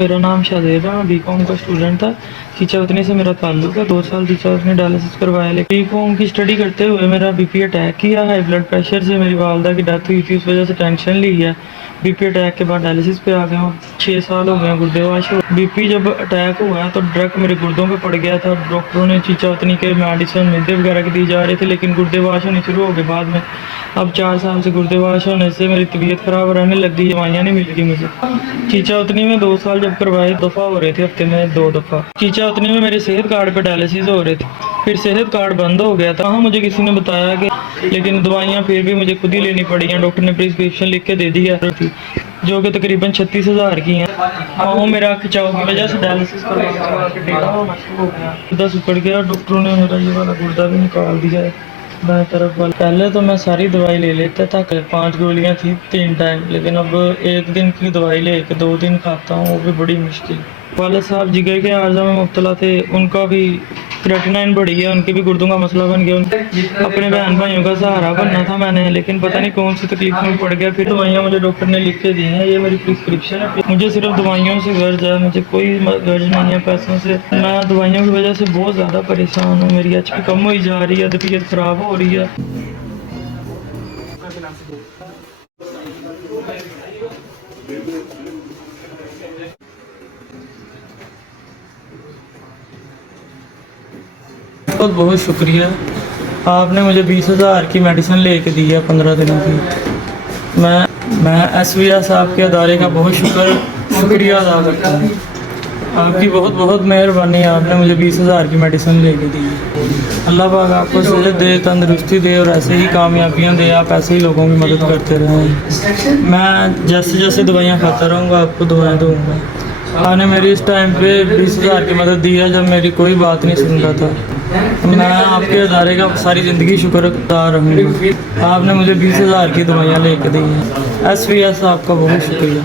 मेरा नाम शादेब है, मैं बीकॉम का स्टूडेंट था। खींचावतनी से मेरा ताल्लुक है। 2 साल खींचावतनी डायलिसिस करवाया, लेकिन बीकॉम की स्टडी करते हुए मेरा बीपी अटैक किया। हाई ब्लड प्रेशर से मेरी वालदा की डेथ हुई थी, उस वजह से टेंशन ली है। बीपी अटैक के बाद डायलिसिस पे आ गया हूँ। 6 साल हो गए हैं गुर्दे वाश हो। बीपी जब अटैक हुआ तो ड्रग मेरे गुर्दों पे पड़ गया था। डॉक्टरों ने खींचावतनी के मेडिसिन मेदे वगैरह के दी जा रहे थे, लेकिन गुर्दे वाश होने शुरू हो गए बाद में। अब 4 साल से गुर्दे वाश होने से मेरी तबीयत ख़राब रहने लग गई, दवाइयाँ नहीं मिल रही मुझे। खींचावतनी में 2 साल जब करवाए, दफ़ा हो रहे थे हफ्ते में 2 दफ़ा। खींचावतनी में मेरे सेहत कार्ड पे डायलिसिस हो रहे थे, फिर सेहत कार्ड बंद हो गया था। हाँ, मुझे किसी ने बताया कि लेकिन दवाइयाँ फिर भी मुझे खुद ही लेनी पड़ी हैं। डॉक्टर ने प्रिस्क्रिप्शन लिख के दे दी है जो कि तकरीबन 36,000 की हैं। हाँ, मेरा खिंचाव की वजह से डायलिसिस करवा के टेढ़ा होना शुरू हो गया, गुर्दा सिकुड़ गया। डॉक्टरों ने मेरा ये वाला गुर्दा भी निकाल दिया है, दाएं तरफ वाला। पहले तो मैं सारी दवाई ले लेता था, 5 गोलियां थी 3 टाइम, लेकिन अब 1 दिन की दवाई लेके 2 दिन खाता हूँ, वो भी बड़ी मुश्किल। वाले साहब जिगर के आर्जा में मुब्तला थे, उनका भी क्रेटिनाइन बढ़ी है, उनके भी गुर्दों का मसला बन गया। अपने बहन भाइयों का सहारा बनना था मैंने, लेकिन पता नहीं कौन सी तकलीफ में पड़ गया। फिर दवाइयाँ मुझे डॉक्टर ने लिख के दी हैं, ये मेरी प्रिस्क्रिप्शन है। मुझे सिर्फ दवाइयों से गर्ज है, मुझे कोई गर्ज नहीं है पैसों से। मैं दवाइयों की वजह से बहुत ज़्यादा परेशान हूँ। मेरी HP कम हुई जा रही है, तबीयत ख़राब हो रही है। बहुत बहुत शुक्रिया, आपने मुझे 20,000 की मेडिसिन लेके दी है 15 दिनों की। मैं SVR साहब के अदारे का बहुत शुक्रिया अदा करता हूँ। आपकी बहुत बहुत मेहरबानी, आपने मुझे 20,000 की मेडिसिन लेके दी है। अल्लाह पाक आपको सेहत दे, तंदुरुस्ती दे और ऐसे ही कामयाबियाँ दे, आप ऐसे ही लोगों की मदद करते रहें। मैं जैसे जैसे दवाइयाँ खाता रहूँगा आपको दुआएं दूँगा। आपने मेरी इस टाइम पे 20,000 की मदद दी है जब मेरी कोई बात नहीं सुन रहा था। मैं आपके अदारे का सारी ज़िंदगी शुक्रगुज़ार रहूँगा। आपने मुझे 20,000 की दवाइयाँ लेके दी हैं। SVR साहब का बहुत शुक्रिया।